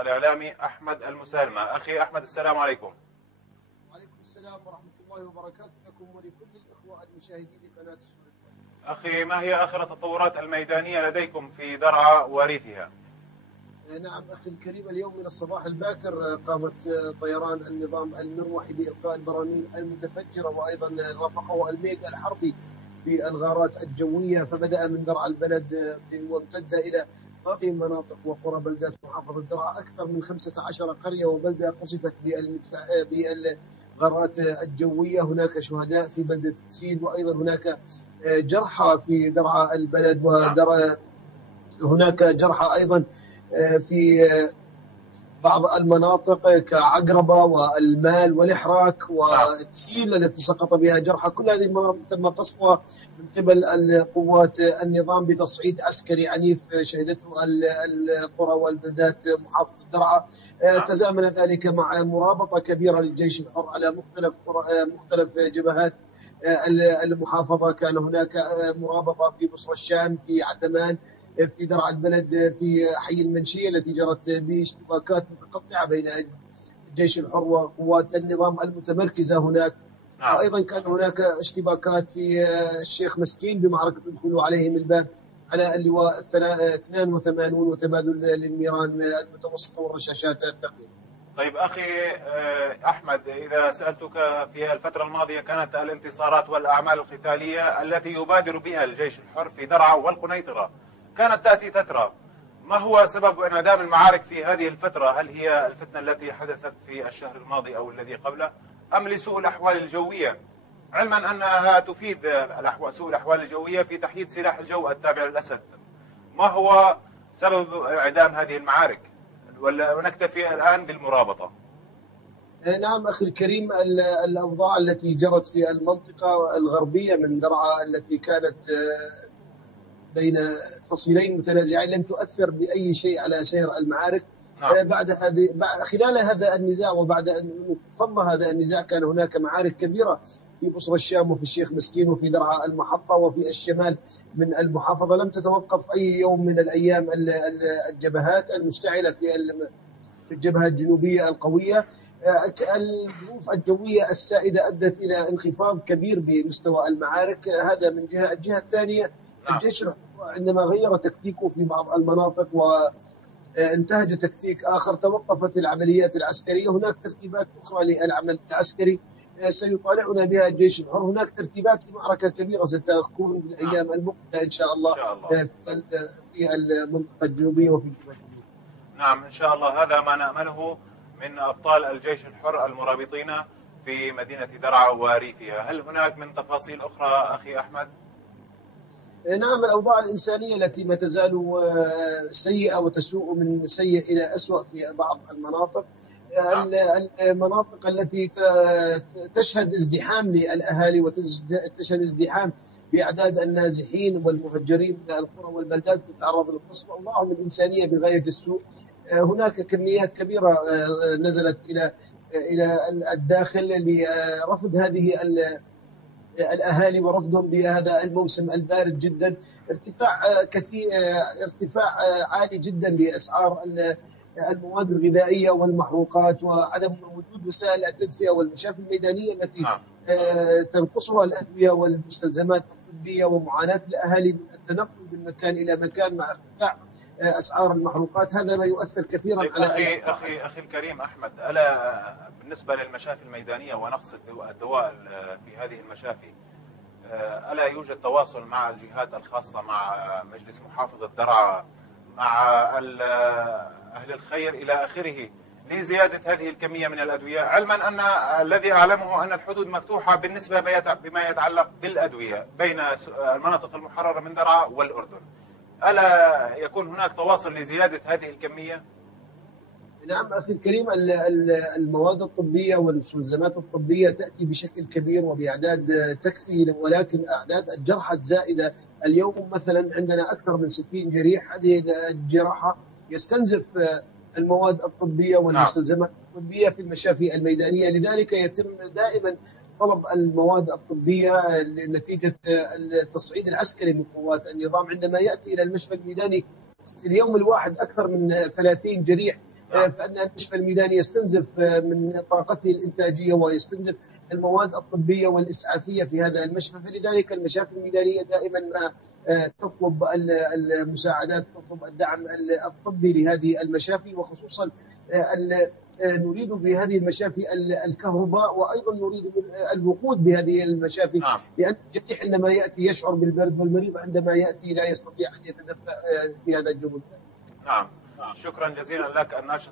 الإعلامي أحمد المسالمة. أخي أحمد، السلام عليكم. وعليكم السلام ورحمة الله وبركاته لكم ولكل الإخوة المشاهدين لقناة السوري. أخي، ما هي آخر التطورات الميدانية لديكم في درعا وريفها؟ نعم أخي الكريم، اليوم من الصباح الباكر قامت طيران النظام المروحي بإلقاء البراميل المتفجرة، وأيضا رافقه الميج الحربي بالغارات الجوية، فبدأ من درعا البلد وامتد إلى باقي المناطق وقرى بلدات محافظة درعا. أكثر من 15 قرية وبلدة قصفت بالغارات الجوية. هناك شهداء في بلدة تسيد، وأيضا هناك جرحى في درعا البلد، وهناك جرحى أيضا في بعض المناطق كعقربة والمال والإحراك وتسيل التي سقط بها جرحى. كل هذه المناطق تم قصفها من قبل القوات النظام بتصعيد عسكري عنيف شهدته القرى والبلدات محافظة درعا. تزامن ذلك مع مرابطة كبيرة للجيش الحر على مختلف جبهات المحافظة. كان هناك مرابطة في بصرة الشام، في عتمان، في درعا البلد، في حي المنشية، التي جرت باشتباكات متقطعة بين الجيش الحر وقوات النظام المتمركزة هناك. وأيضا كان هناك اشتباكات في الشيخ مسكين بمعركة ادخلوا عليهم الباب على اللواء 82 وتبادل للنيران المتوسطة والرشاشات الثقيلة. طيب أخي أحمد، إذا سألتك في الفترة الماضية، كانت الانتصارات والأعمال القتالية التي يبادر بها الجيش الحر في درعا والقنيطرة كانت تأتي تترى. ما هو سبب انعدام المعارك في هذه الفترة؟ هل هي الفتنة التي حدثت في الشهر الماضي أو الذي قبله، أم لسوء الأحوال الجوية؟ علما أنها تفيد سوء الأحوال الجوية في تحييد سلاح الجو التابع للأسد. ما هو سبب انعدام هذه المعارك؟ ونكتفي الآن بالمرابطة. نعم أخي الكريم، الأوضاع التي جرت في المنطقة الغربية من درعا التي كانت بين فصيلين متنازعين لم تؤثر بأي شيء على سير المعارك. خلال هذا النزاع وبعد أن فض هذا النزاع كان هناك معارك كبيرة في بصرة الشام وفي الشيخ مسكين وفي درعا المحطة وفي الشمال من المحافظة. لم تتوقف أي يوم من الأيام الجبهات المشتعلة في الجبهة الجنوبية القوية. الظروف الجوية السائدة أدت إلى انخفاض كبير بمستوى المعارك. هذا من جهة. الجهة الثانية، الجيش عندما غير تكتيكه في بعض المناطق وانتهج تكتيك آخر، توقفت العمليات العسكرية. هناك ترتيبات أخرى للعمل العسكري سيطالعنا بها الجيش الحر. هناك ترتيبات لمعركة كبيرة ستكون بالأيام المقبلة إن شاء الله في المنطقة الجنوبية وفي الجبهة الجنوبية. نعم إن شاء الله، هذا ما نأمله من أبطال الجيش الحر المرابطين في مدينة درعا وريفها. هل هناك من تفاصيل أخرى أخي أحمد؟ نعم، الأوضاع الإنسانية التي ما تزال سيئة وتسوء من سيء إلى أسوأ في بعض المناطق. المناطق التي تشهد ازدحام للأهالي وتشهد ازدحام بأعداد النازحين والمهجرين من القرى والبلدات تتعرض للقصف. أوضاعهم الإنسانية بغاية السوء. هناك كميات كبيرة نزلت إلى الداخل لرفض هذه الأهالي ورفضهم بهذا الموسم البارد جدا. ارتفاع عالي جدا لأسعار المواد الغذائية والمحروقات، وعدم وجود وسائل التدفئة والمشافي الميدانية التي تنقصها الأدوية والمستلزمات الطبية، ومعاناة الأهالي من التنقل من مكان إلى مكان مع ارتفاع أسعار المحروقات. هذا ما يؤثر كثيرا على أخي الكريم أحمد، ألا بالنسبة للمشافي الميدانية ونقص الدواء في هذه المشافي، ألا يوجد تواصل مع الجهات الخاصة، مع مجلس محافظة درعا، مع أهل الخير إلى آخره، لزيادة هذه الكمية من الأدوية؟ علما أن الذي أعلمه أن الحدود مفتوحة بالنسبة بما يتعلق بالأدوية بين المناطق المحررة من درعا والأردن. ألا يكون هناك تواصل لزيادة هذه الكمية؟ نعم أخي الكريم، المواد الطبية والمستلزمات الطبية تأتي بشكل كبير وبأعداد تكفي، ولكن أعداد الجرحى الزائدة اليوم مثلا عندنا أكثر من 60 جريح. هذه الجراحة يستنزف المواد الطبية والمستلزمات الطبية في المشافي الميدانية. لذلك يتم دائما طلب المواد الطبية نتيجة التصعيد العسكري من قوات النظام. عندما يأتي إلى المشفى الميداني في اليوم الواحد أكثر من 30 جريح فان المشفى الميداني يستنزف من طاقته الانتاجيه ويستنزف المواد الطبيه والاسعافيه في هذا المشفى، فلذلك المشافي الميدانيه دائما ما تطلب المساعدات، تطلب الدعم الطبي لهذه المشافي، وخصوصا نريد بهذه المشافي الكهرباء، وايضا نريد الوقود بهذه المشافي، لان الجريح عندما ياتي يشعر بالبرد، والمريض عندما ياتي لا يستطيع ان يتدفأ في هذا الجو. نعم، شكرا جزيلا لك الناشط